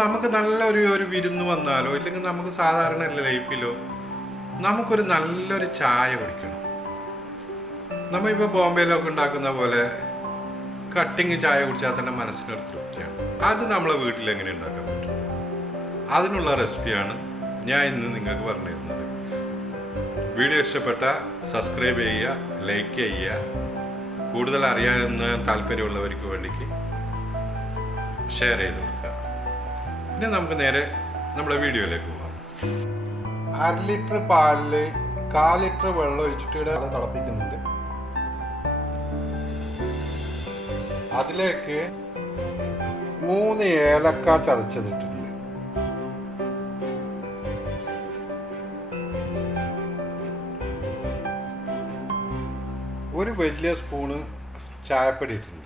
നമുക്ക് നല്ലൊരു വിരുന്ന് വന്നാലോ ഇല്ലെങ്കിൽ നമുക്ക് സാധാരണ ലൈഫിലോ നമുക്കൊരു നല്ലൊരു ചായ കുടിക്കണം. നമ്മളിപ്പോൾ ബോംബെയിലൊക്കെ ഉണ്ടാക്കുന്ന പോലെ കട്ടിങ് ചായ കുടിച്ചാൽ തന്നെ മനസ്സിനൊരു തൃപ്തിയാണ്. അത് നമ്മളെ വീട്ടിൽ എങ്ങനെ ഉണ്ടാക്കാൻ പറ്റും? അതിനുള്ള റെസിപ്പിയാണ് ഞാൻ ഇന്ന് നിങ്ങൾക്ക് പറഞ്ഞു തരുന്നത്. വീഡിയോ ഇഷ്ടപ്പെട്ട സബ്സ്ക്രൈബ് ചെയ്യുക, ലൈക്ക് ചെയ്യുക. കൂടുതൽ അറിയാനെന്ന് താല്പര്യമുള്ളവർക്ക് വേണ്ടിക്ക് ഷെയർ ചെയ്ത് കൊടുക്കുക. പിന്നെ നമുക്ക് നേരെ നമ്മുടെ വീഡിയോയിലേക്ക് പോകാം. 1/2 ലിറ്റർ പാലിൽ 1/4 ലിറ്റർ വെള്ളം ഒഴിച്ചിട്ട് തിളപ്പിക്കുന്നുണ്ട്. അതിലേക്ക് 3 ഏലക്ക ചതച്ചതിട്ടിട്ടുണ്ട്. ഒരു വലിയ സ്പൂണ് ചായപ്പൊടി ഇട്ടിട്ടുണ്ട്.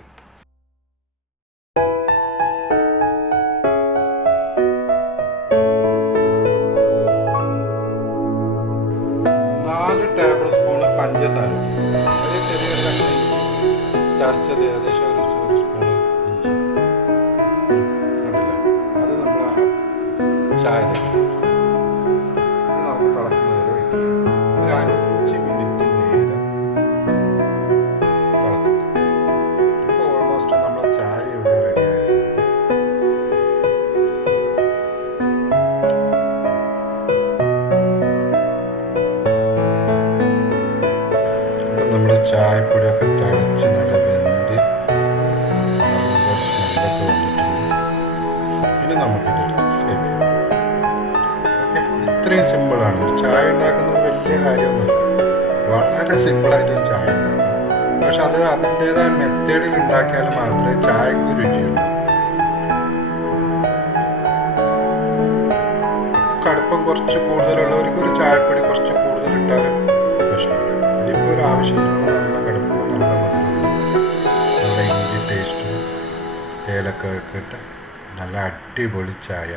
ടേബിൾ സ്പൂണ് പഞ്ചസാര, ഒരു ചെറിയ ചതച്ചത് ഏകദേശം ഒരു സ്പൂണ് ഇഞ്ചി, അത് നമ്മൾ ചായയിലേക്ക് നമുക്ക് തിളക്കുന്നവരെ വയ്ക്കും. ഒരു 5 മിനിറ്റ് നേരം തിളക്കും. ഇപ്പോൾ ഓൾമോസ്റ്റ് നമ്മളെ ചായ ഇവിടെ റെഡി ആയിട്ടുണ്ട്. നമ്മുടെ ചായപ്പൊടിയൊക്കെ തിളച്ച് നല്ല വെന്ത് നല്ലൊരു സ്മെല്ലൊക്കെ വന്നിട്ടുണ്ട്. ഇനി നമുക്കിതെടുത്ത് സേവ് ചെയ്യാം. ഓക്കെ, ഇത്രയും സിമ്പിളാണ്. ഒരു ചായ ഉണ്ടാക്കുന്നത് വലിയ കാര്യമൊന്നുമില്ല, വളരെ സിമ്പിളായിട്ടൊരു ചായ ഉണ്ടാക്കാം. പക്ഷെ അത് അതിൻ്റേതായ മെത്തേഡിൽ ഉണ്ടാക്കിയാൽ മാത്രമേ ചായക്ക് രുചിയുള്ളൂ. കടുപ്പം കുറച്ച് കൂടുതലുള്ളവർക്ക് ഒരു ചായപ്പൊടി കുറച്ച് കൂടുതൽ ഇട്ടാലും പ്രശ്നമില്ല. ഇതിപ്പോൾ ഒരു ആവശ്യത്തിനുള്ള നല്ല കടുപ്പ്, നല്ല മധുരം, നല്ല ഇഞ്ചി ടേസ്റ്റും ഏലക്ക ഒക്കെ ഇട്ട് നല്ല അടിപൊളി ചായ.